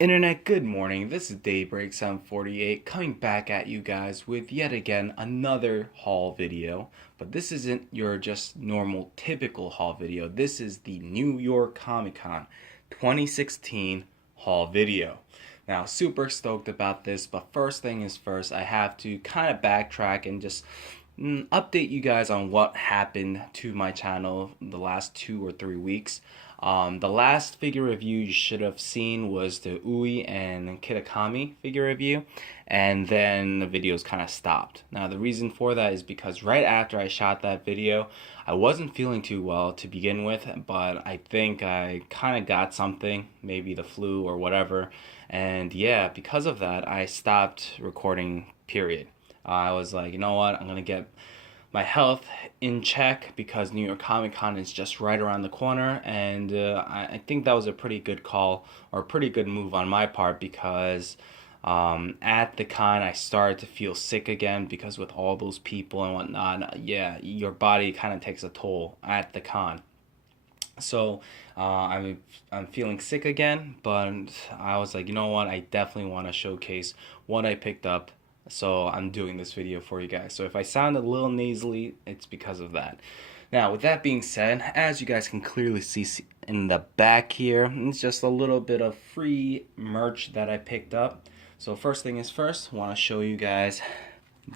Internet, good morning. This is Daybreak 748 coming back at you guys with yet again another haul video. But this isn't your just normal typical haul video. This is the New York Comic Con 2016 haul video. Now, super stoked about this, but first thing is first, I have to kind of backtrack and just update you guys on what happened to my channel the last 2 or 3 weeks. The last figure review you should have seen was the Ui and Kitakami figure review, and then the videos kind of stopped. Now the reason for that is because right after I shot that video, I wasn't feeling too well to begin with, but I think I kind of got something, maybe the flu or whatever, and yeah, because of that, I stopped recording, period. I was like, you know what, I'm gonna get my health in check because New York Comic Con is just right around the corner, and I think that was a pretty good call or a pretty good move on my part because at the con I started to feel sick again because with all those people and whatnot, yeah, your body kind of takes a toll at the con. So I'm feeling sick again, but I was like, you know what, I definitely want to showcase what I picked up. So I'm doing this video for you guys. So if I sound a little nasally, it's because of that. Now, with that being said, as you guys can clearly see in the back here, it's just a little bit of free merch that I picked up. So first thing is first, I want to show you guys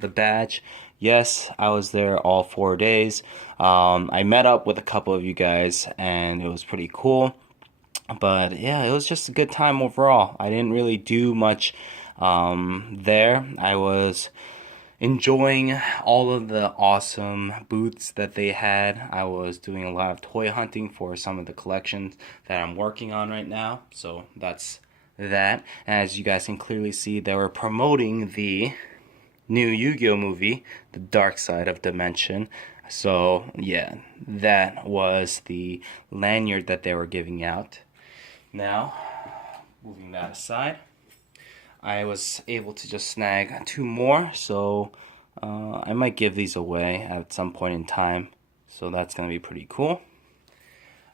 the badge. Yes, I was there all 4 days. I met up with a couple of you guys, and it was pretty cool. But yeah, it was just a good time overall. I didn't really do much there. I was enjoying all of the awesome booths that they had. I was doing a lot of toy hunting for some of the collections that I'm working on right now. So that's that. As you guys can clearly see, they were promoting the new Yu-Gi-Oh movie, The Dark Side of Dimension. So yeah, that was the lanyard that they were giving out. Now, moving that aside, I was able to just snag 2 more, so I might give these away at some point in time. So that's going to be pretty cool.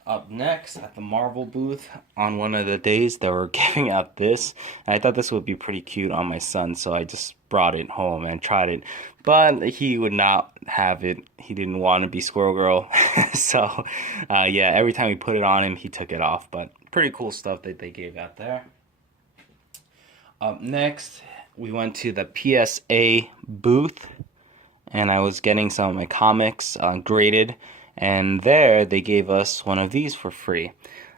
Up next, at the Marvel booth, on one of the days, they were giving out this. And I thought this would be pretty cute on my son, so I just brought it home and tried it. But he would not have it. He didn't want to be Squirrel Girl. So, yeah, every time we put it on him, he took it off. But pretty cool stuff that they gave out there. Up next, we went to the PSA booth, and I was getting some of my comics graded, and there they gave us one of these for free.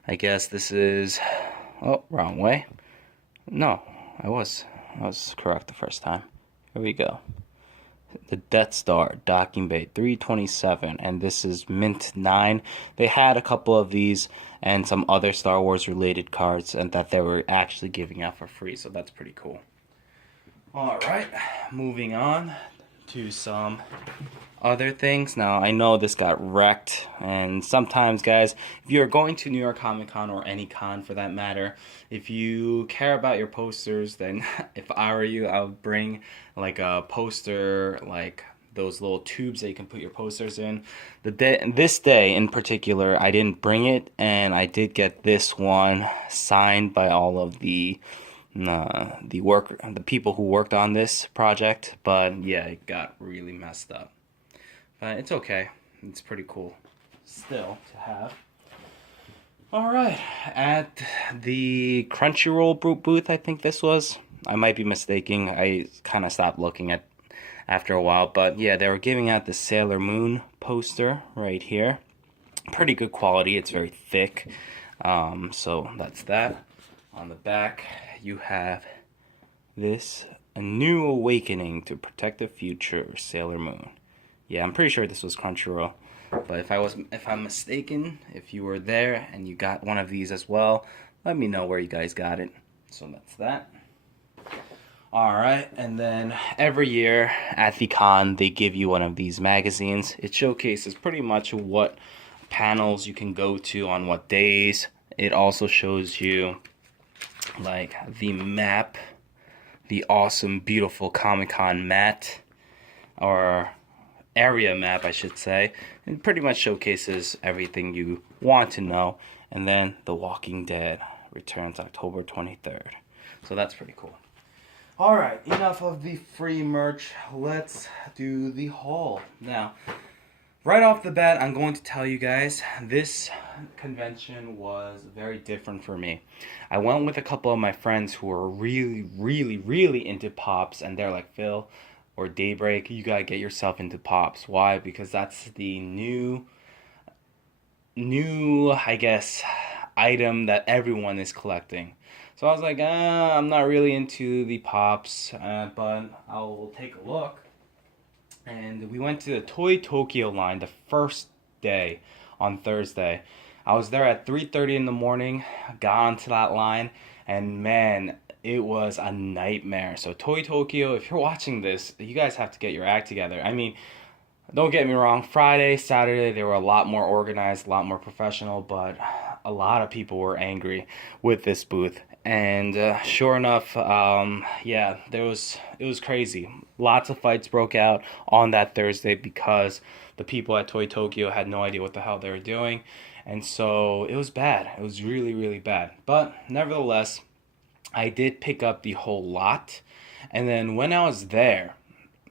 I guess this is, oh, wrong way. No, I was correct the first time. Here we go. The Death Star Docking Bay 327, and this is Mint 9. They had a couple of these and some other Star Wars related cards and that they were actually giving out for free, so that's pretty cool. Alright, moving on to some other things. Now, I know this got wrecked, and sometimes, guys, if you're going to New York Comic Con or any con for that matter, if you care about your posters, then if I were you, I would bring like a poster, like those little tubes that you can put your posters in. This day in particular, I didn't bring it, and I did get this one signed by all of the people who worked on this project, but yeah, it got really messed up. But it's okay. It's pretty cool still to have. Alright, at the Crunchyroll booth, I think this was. I might be mistaken. I kind of stopped looking at after a while. But yeah, they were giving out the Sailor Moon poster right here. Pretty good quality. It's very thick. So that's that. On the back, you have this, A New Awakening to Protect the Future, Sailor Moon. Yeah, I'm pretty sure this was Crunchyroll, but if I'm mistaken, if you were there and you got one of these as well, let me know where you guys got it. So that's that. Alright, and then every year at the con, they give you one of these magazines. It showcases pretty much what panels you can go to on what days. It also shows you like the map, the awesome, beautiful Comic-Con map, or area map, I should say. It pretty much showcases everything you want to know. And then The Walking Dead returns October 23rd. So that's pretty cool. Alright, enough of the free merch. Let's do the haul. Now, right off the bat, I'm going to tell you guys, this convention was very different for me. I went with a couple of my friends who are really into Pops, and they're like, Phil or Daybreak, you gotta get yourself into Pops. Why? Because that's the new, I guess, item that everyone is collecting. So I was like, I'm not really into the Pops, but I'll take a look. And we went to the Toy Tokyo line the first day on Thursday. I was there at 3:30 in the morning, got onto that line, and man, it was a nightmare. So Toy Tokyo, if you're watching this, you guys have to get your act together. I mean, don't get me wrong, Friday, Saturday, they were a lot more organized, a lot more professional, but a lot of people were angry with this booth. And sure enough, yeah, it was crazy. Lots of fights broke out on that Thursday because the people at Toy Tokyo had no idea what the hell they were doing. And so it was bad. It was really bad. But nevertheless, I did pick up the whole lot. And then when I was there,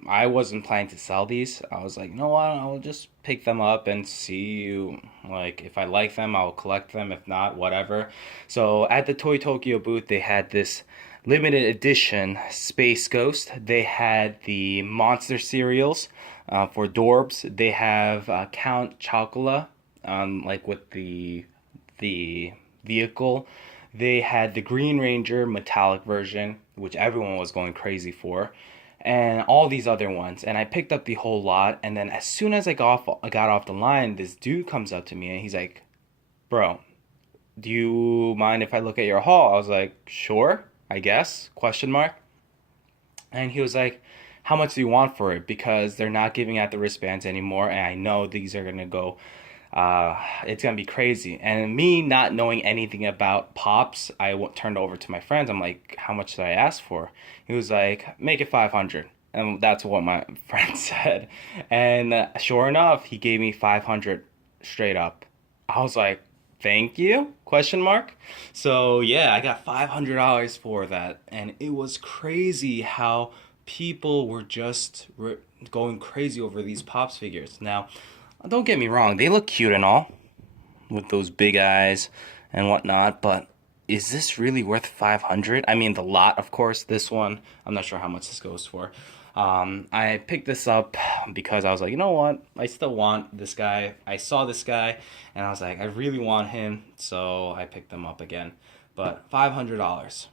I wasn't planning to sell these. I was like, you know what, I'll just pick them up and see, like, if I like them, I'll collect them. If not, whatever. So at the Toy Tokyo booth, they had this limited edition Space Ghost. They had the Monster cereals for Dorbs. They have Count Chocula, like with the vehicle. They had the Green Ranger metallic version, which everyone was going crazy for, and all these other ones. And I picked up the whole lot, and then as soon as I got off the line, this dude comes up to me and he's like, bro, do you mind if I look at your haul? I was like, sure, I guess, question mark. And he was like, how much do you want for it? Because they're not giving out the wristbands anymore, and I know these are gonna go, it's gonna be crazy. And me not knowing anything about Pops, I turned over to my friends. I'm like, how much did I ask for? He was like, make it 500. And that's what my friend said. And sure enough, he gave me 500 straight up. I was like, thank you, question mark. So yeah, I got $500 for that. And it was crazy how people were just going crazy over these Pops figures. Now, don't get me wrong, they look cute and all, with those big eyes and whatnot, but is this really worth 500? I mean, the lot, of course. This one, I'm not sure how much this goes for. I picked this up because I was like, you know what? I still want this guy. I saw this guy, and I was like, I really want him, so I picked him up again. But $500,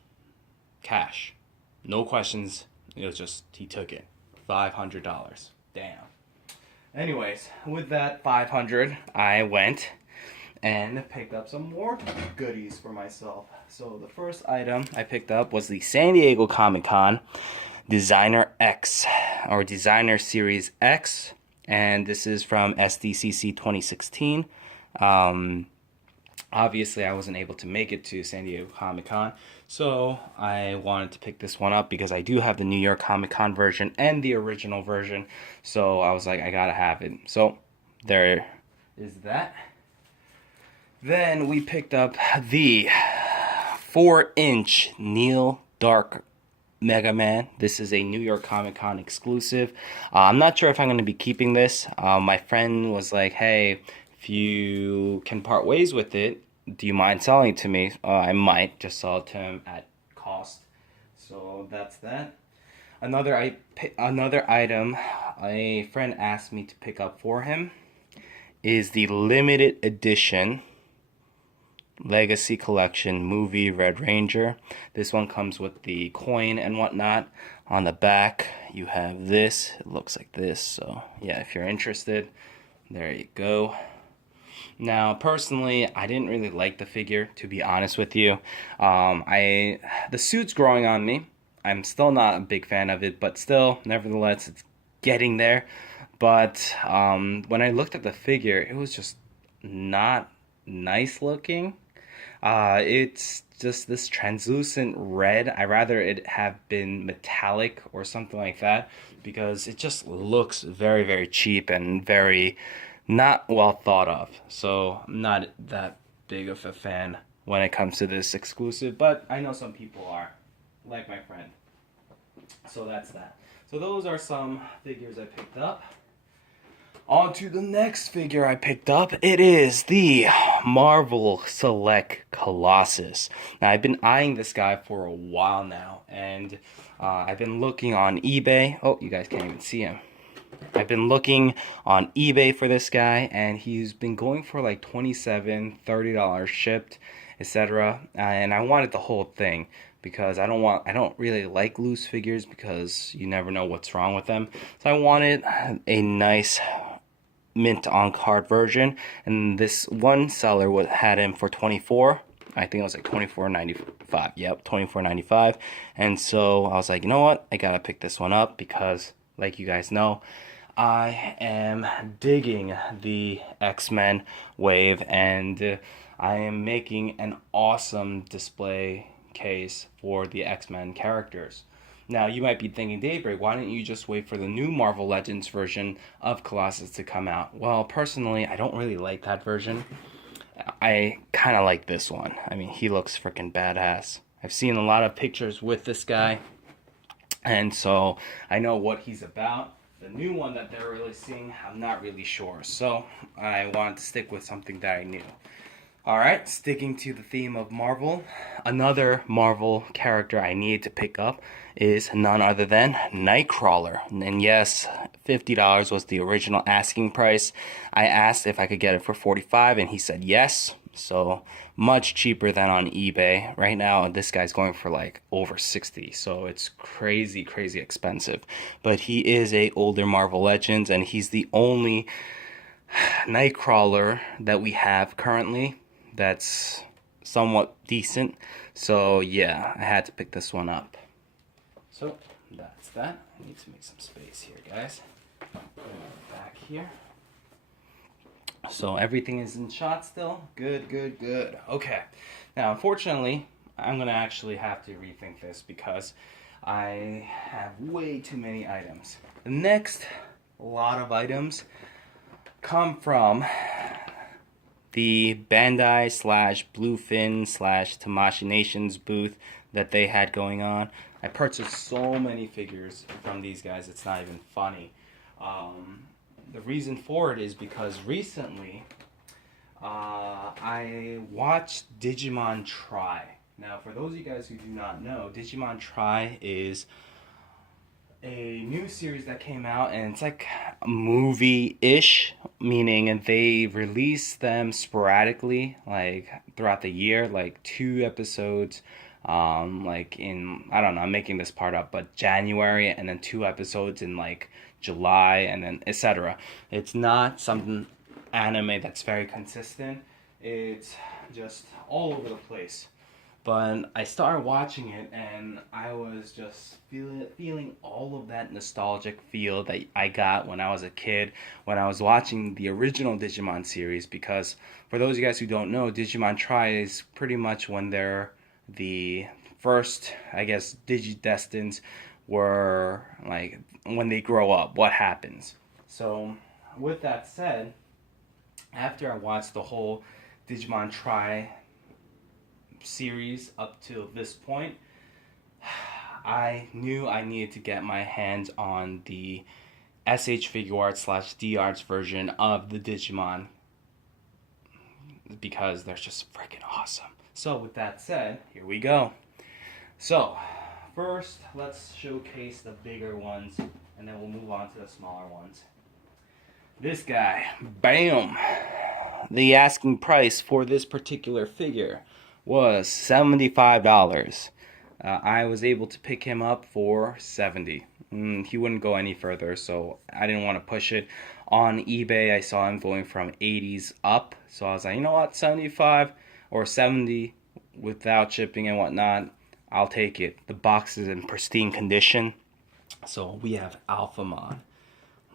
cash, no questions. It was just, he took it. $500. Damn. Anyways, with that 500, I went and picked up some more goodies for myself. So the first item I picked up was the San Diego Comic-Con Designer X, or Designer Series X, and this is from SDCC 2016. Obviously, I wasn't able to make it to San Diego Comic-Con, so I wanted to pick this one up because I do have the New York Comic-Con version and the original version, so I was like, I gotta have it. So there is that. Then we picked up the 4-inch Neil Dark Mega Man. This is a New York Comic-Con exclusive. I'm not sure if I'm going to be keeping this. My friend was like, hey, if you can part ways with it, do you mind selling it to me? I might just sell it to him at cost. So that's that. Another item a friend asked me to pick up for him is the limited edition Legacy Collection movie Red Ranger. This one comes with the coin and whatnot. On the back you have this. It looks like this. So yeah, if you're interested, there you go. Now personally, I didn't really like the figure, to be honest with you. The suit's growing on me. I'm still not a big fan of it, but still, nevertheless, it's getting there. But when I looked at the figure, it was just not nice looking. It's just this translucent red. I'd rather it have been metallic or something like that, because it just looks very, very cheap and very not well thought of. So I'm not that big of a fan when it comes to this exclusive, but I know some people are, like my friend. So that's that. So those are some figures I picked up. On to the next figure I picked up. It is the Marvel Select Colossus. Now, I've been eyeing this guy for a while now, and I've been looking on eBay. Oh, you guys can't even see him. I've been looking on eBay for this guy, and he's been going for like $27, $30 shipped, etc. And I wanted the whole thing because I don't really like loose figures because you never know what's wrong with them. So I wanted a nice mint on card version, and this one seller had him for 24. I think it was like $24.95. Yep, $24.95. And so I was like, you know what? I gotta pick this one up because, like you guys know, I am digging the X-Men wave, and I am making an awesome display case for the X-Men characters. Now, you might be thinking, Daybreak, why don't you just wait for the new Marvel Legends version of Colossus to come out? Well, personally, I don't really like that version. I kind of like this one. I mean, he looks freaking badass. I've seen a lot of pictures with this guy, and so I know what he's about. The new one that they're releasing, I'm not really sure. So I wanted to stick with something that I knew. Alright, sticking to the theme of Marvel, another Marvel character I needed to pick up is none other than Nightcrawler. And yes, $50 was the original asking price. I asked if I could get it for $45, and he said yes. So much cheaper than on eBay. Right now, this guy's going for like over $60, so it's crazy, crazy expensive. But he is a older Marvel Legends, and he's the only Nightcrawler that we have currently that's somewhat decent. So yeah, I had to pick this one up. So that's that. I need to make some space here, guys. Back here. So everything is in shot still. Good, good, good. Okay. Now, unfortunately, I'm going to actually have to rethink this because I have way too many items. The next lot of items come from the Bandai / Bluefin / Tamashii Nations booth that they had going on. I purchased so many figures from these guys, it's not even funny. The reason for it is because recently I watched Digimon Try. Now, for those of you guys who do not know, Digimon Try is a new series that came out, and it's like a movie-ish, meaning they release them sporadically, like throughout the year, like 2 episodes, like in, I don't know, I'm making this part up, but January, and then 2 episodes in like July, and then etc. It's not something anime that's very consistent. It's just all over the place. But I started watching it, and I was just feeling all of that nostalgic feel that I got when I was a kid, when I was watching the original Digimon series. Because for those of you guys who don't know, Digimon Try is pretty much when they're the first, I guess, Digidestins were, like, when they grow up, what happens. So, with that said, after I watched the whole Digimon Try series up to this point, I knew I needed to get my hands on the s.h.figuarts / d-arts version of the Digimon because they're just freaking awesome. So with that said, here we go. So first, let's showcase the bigger ones, and then we'll move on to the smaller ones. This guy, bam! The asking price for this particular figure was $75. I was able to pick him up for $70. He wouldn't go any further, so I didn't want to push it. On eBay, I saw him going from 80s up, so I was like, you know what, 75 or 70 without shipping and whatnot, I'll take it. The box is in pristine condition. So we have Alphamon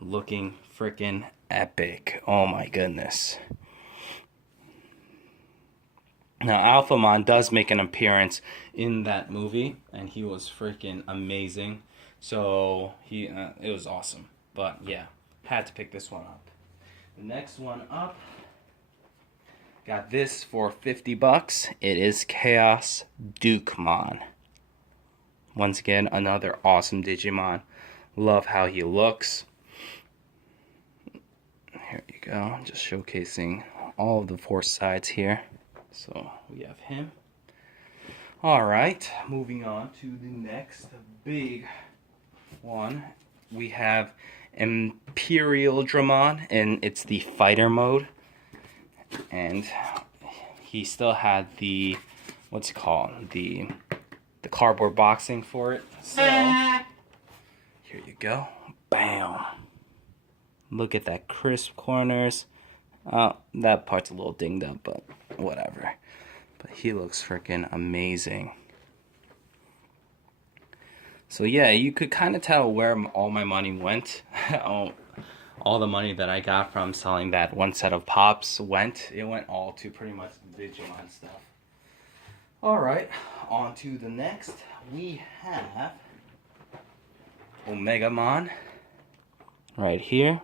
looking freaking epic. Oh my goodness. Now, Alphamon does make an appearance in that movie, and he was freaking amazing. So, it was awesome. But, yeah, had to pick this one up. The next one up Got this for 50 bucks. It is Chaos Dukemon. Once again, another awesome Digimon. Love how he looks. Here you go. Just showcasing all of the 4 sides here. So we have him. Alright, moving on to the next big one. We have Imperial Dramon, and it's the fighter mode. And he still had the, what's it called? The cardboard boxing for it. So, here you go. Bam. Look at that crisp corners. That part's a little dinged up, but whatever. But he looks freaking amazing. So yeah, you could kind of tell where all my money went. All the money that I got from selling that one set of pops went. It went all to pretty much Digimon stuff. Alright, on to the next. We have Omegamon right here.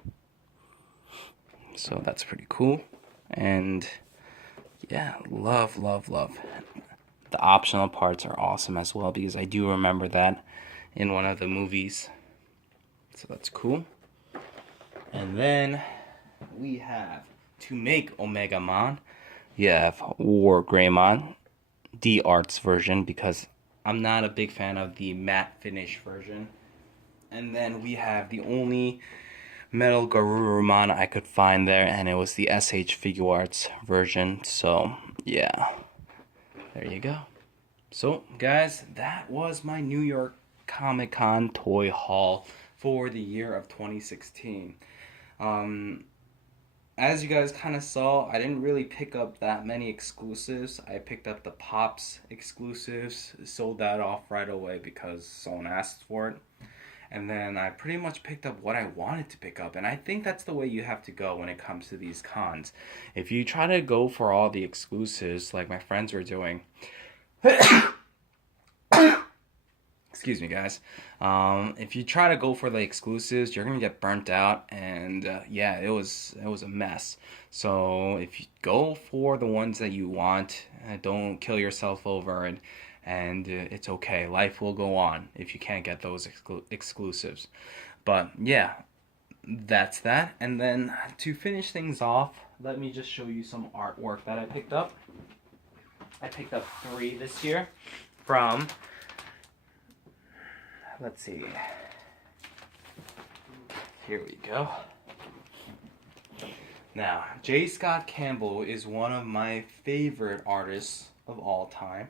So that's pretty cool. And yeah, love. The optional parts are awesome as well, because I do remember that in one of the movies. So that's cool. And then we have, to make Omegamon, you have War Greymon, d.arts version, because I'm not a big fan of the matte finish version. And then we have the only Metal Garurumon I could find there, and it was the s.h.figuarts version. So yeah, there you go. So guys, that was my New York Comic Con toy haul for the year of 2016. As you guys kind of saw, I didn't really pick up that many exclusives. I picked up the Pops exclusives, sold that off right away because someone asked for it. And then I pretty much picked up what I wanted to pick up. And I think that's the way you have to go when it comes to these cons. If you try to go for all the exclusives like my friends were doing... Excuse me, guys. If you try to go for the exclusives, you're gonna get burnt out, and yeah, it was a mess. So if you go for the ones that you want, don't kill yourself over it, and it's okay. Life will go on if you can't get those exclusives. But yeah, that's that. And then to finish things off, let me just show you some artwork that I picked up. I picked up 3 this year from, let's see, here we go. Now, J. Scott Campbell is one of my favorite artists of all time,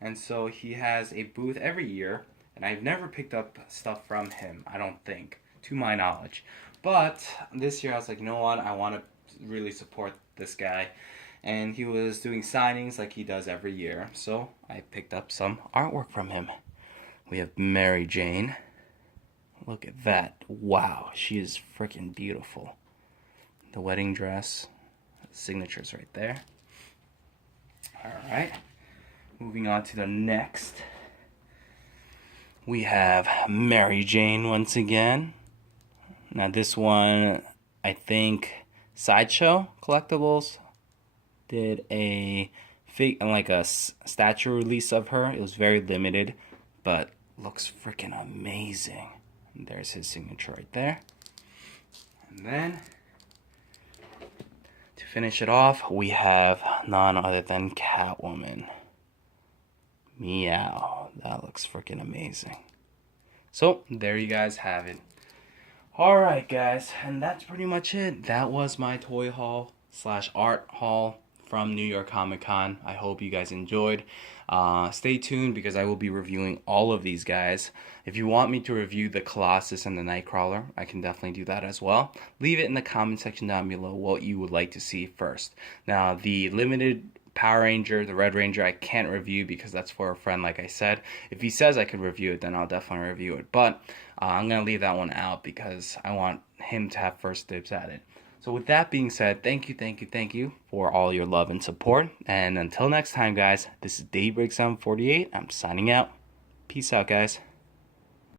and so he has a booth every year, and I've never picked up stuff from him, I don't think, to my knowledge. But this year I was like, you know what, I want to really support this guy, and he was doing signings like he does every year, so I picked up some artwork from him. We have Mary Jane. Look at that. Wow, she is freaking beautiful. The wedding dress. Signatures right there. Alright. Moving on to the next. We have Mary Jane once again. Now this one, I think Sideshow Collectibles did a statue release of her. It was very limited, but looks freaking amazing. And there's his signature right there. And then to finish it off, we have none other than Catwoman. Meow. That looks freaking amazing. So there you guys have it. Alright guys, and that's pretty much it. That was my toy haul / art haul from New York Comic Con. I hope you guys enjoyed. Stay tuned because I will be reviewing all of these guys. If you want me to review the Colossus and the Nightcrawler, I can definitely do that as well. Leave it in the comment section down below what you would like to see first. Now, the limited Power Ranger, the Red Ranger, I can't review because that's for a friend, like I said. If he says I could review it, then I'll definitely review it. But I'm going to leave that one out because I want him to have first dibs at it. So with that being said, thank you for all your love and support. And until next time, guys, this is Daybreak 748. I'm signing out. Peace out, guys.